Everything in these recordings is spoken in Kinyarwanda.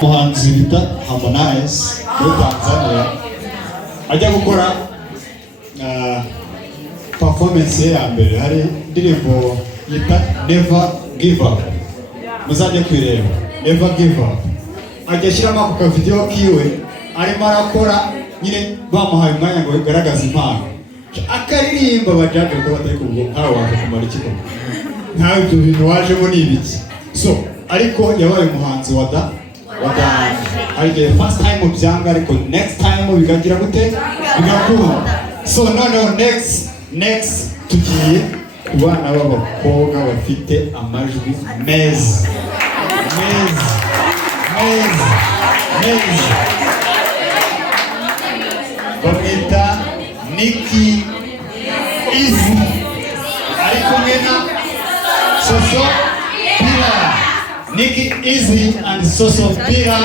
Muhanzi bita Harmonize muri Tanzania ajya gukora performance ya mbere, hari indirimbo yita Never Give Up, muzajye kwireba Never Give Up. Ajya shyiramo ako video kiwe arimo arakora nyine bamuhaye umwanya ngo bigaragaze impano, akaririmba bajaje ko batari kubwo nkaho waje kumara ikiko nkaho ibyo bintu wajemo n'ibiki. So ariko yabaye umuhanzi wa the first time byanga, ariko next time bigagira gute bigakunda. So no next tugiye kubana b'abakobwa bafite amajwi meza bamwita Nikki Easy ari kumwe na Soso Pira. Nikki Easy and Soso Pira,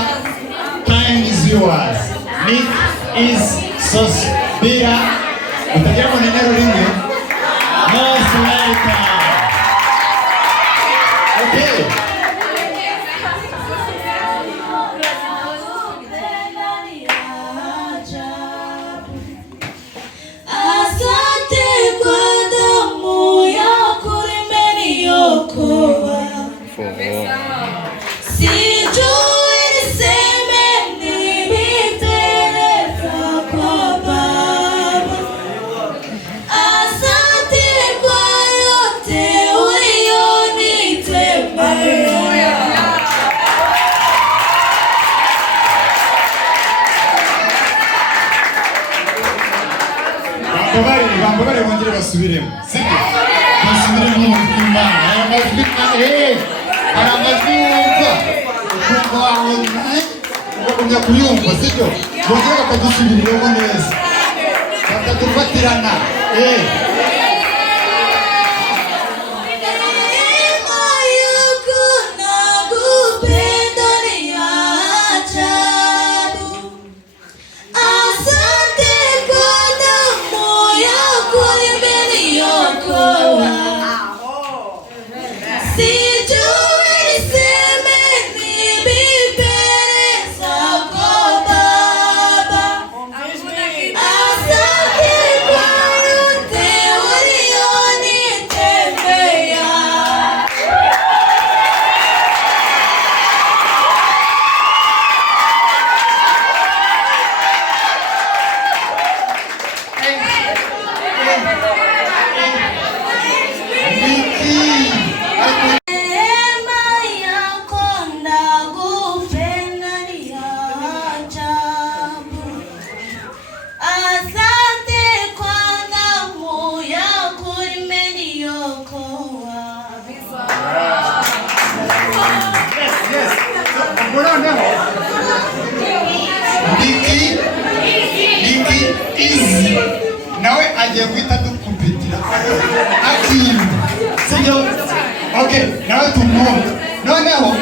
time is yours. Nick is Soso Pira. Utajia kwa neno ringi most welcome. Okay. Bambagare wongere basubiremo, sibyo? Basubiremo mu Imana. Aramazwumva. Kuko wakumya kuyumva, sibyo? Bongere bakadusubiramo neza. Bakadufatirana. Nikki Easy nawe agiye guhita dukupitira akimba, sibyo? Okay, nawe tumwumva noneho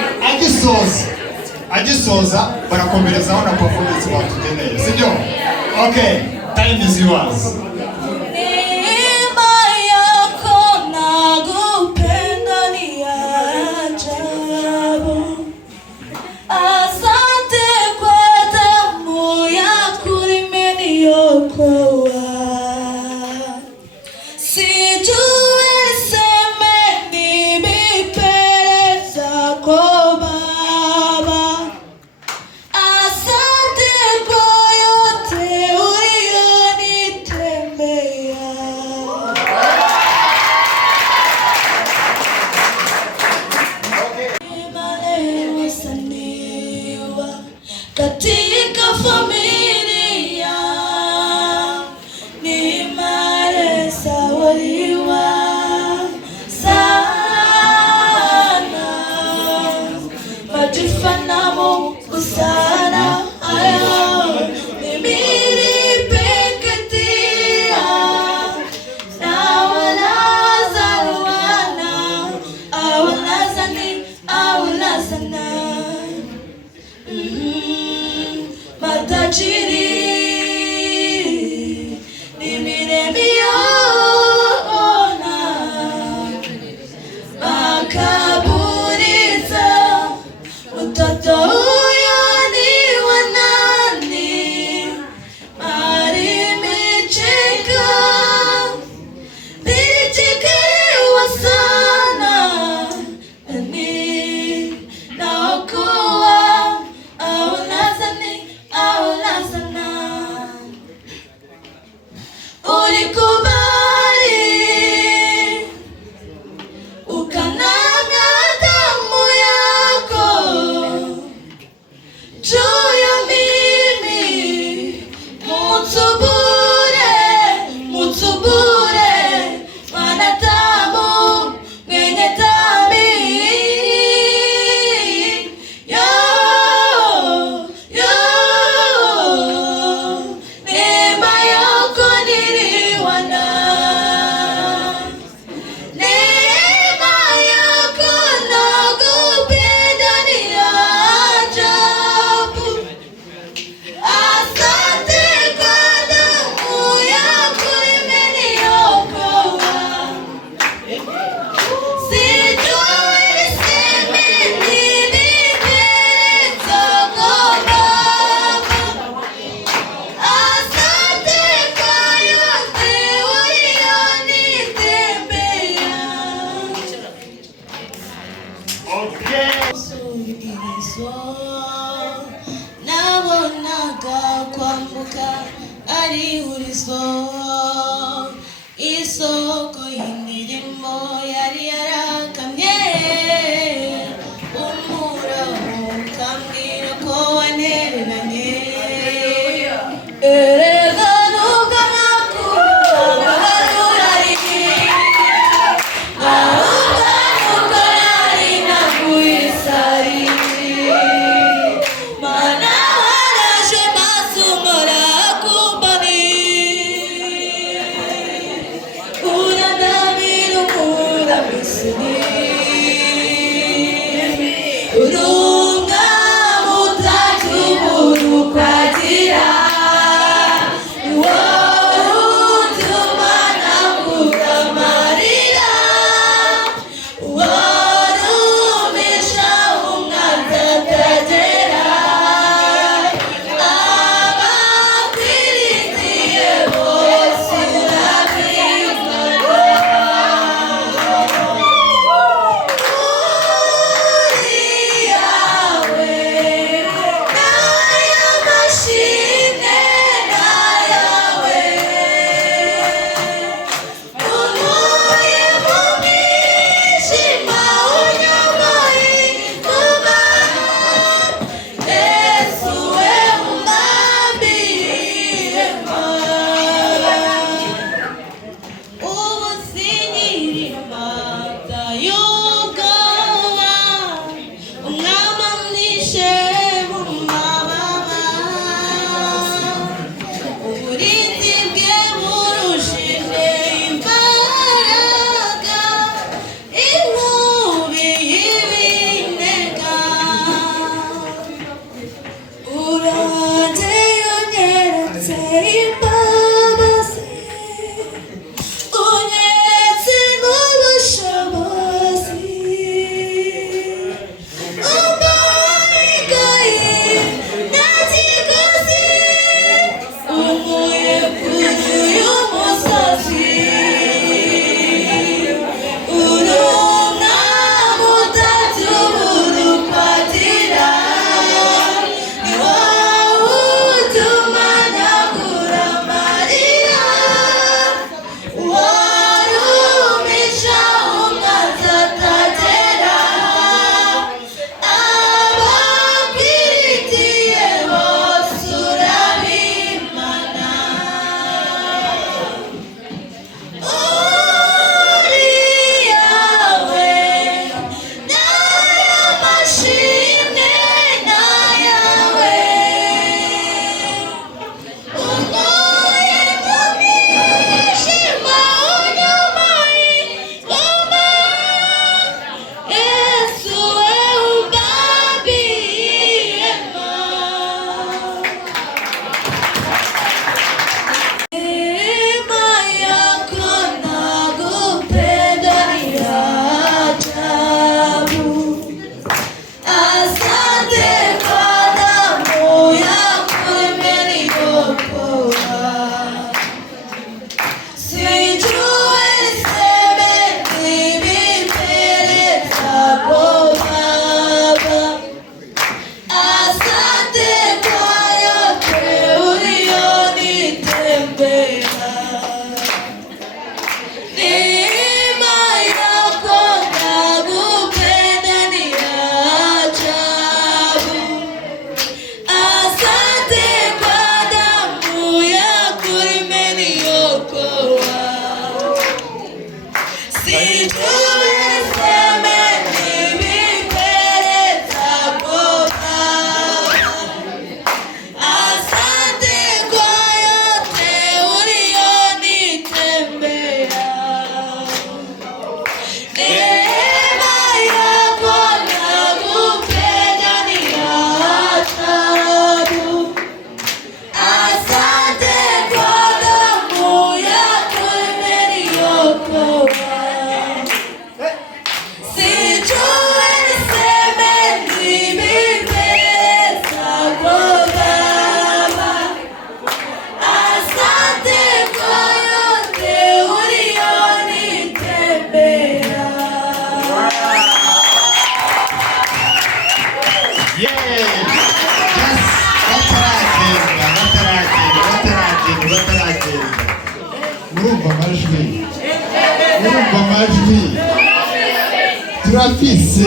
agisoza barakomerezaho na performance batugeneye, sibyo? Okay, time is yours. Katika familia ni mare sawaliwa. ihurizo, isoko y'indirimo yari yarakamye, umurabo ukambwira ko wanereranye. Erega nubwo nakunda warurari, ahubwo nubwo nari naguye isari, mana waraje maso unkora kumboni, urandamira unkura mu isuri, uri umwami utajya ukwagira, amajwi murumva amajwi turafise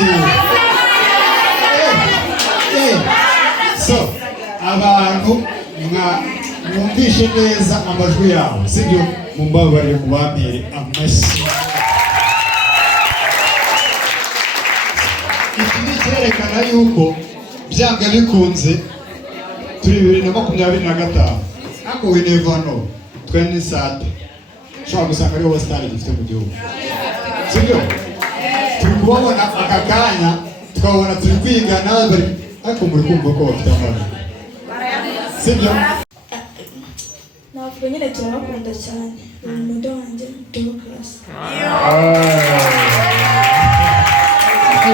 so abantu mwumvishe neza amajwi yabo sibyo mumbabarire mubampere amashyi iki ni icyerekana yuko byanga bikunze turi 2025 ariko we never know 27 ushobora gusanga ariho sitari dufite mu gihugu sibyo turi kubabona aka kanya tukabona turi kwigana ariko muri kumva ko bafite amara sibyo ntabwo nyine turabakunda cyane umudo wanjye Douglas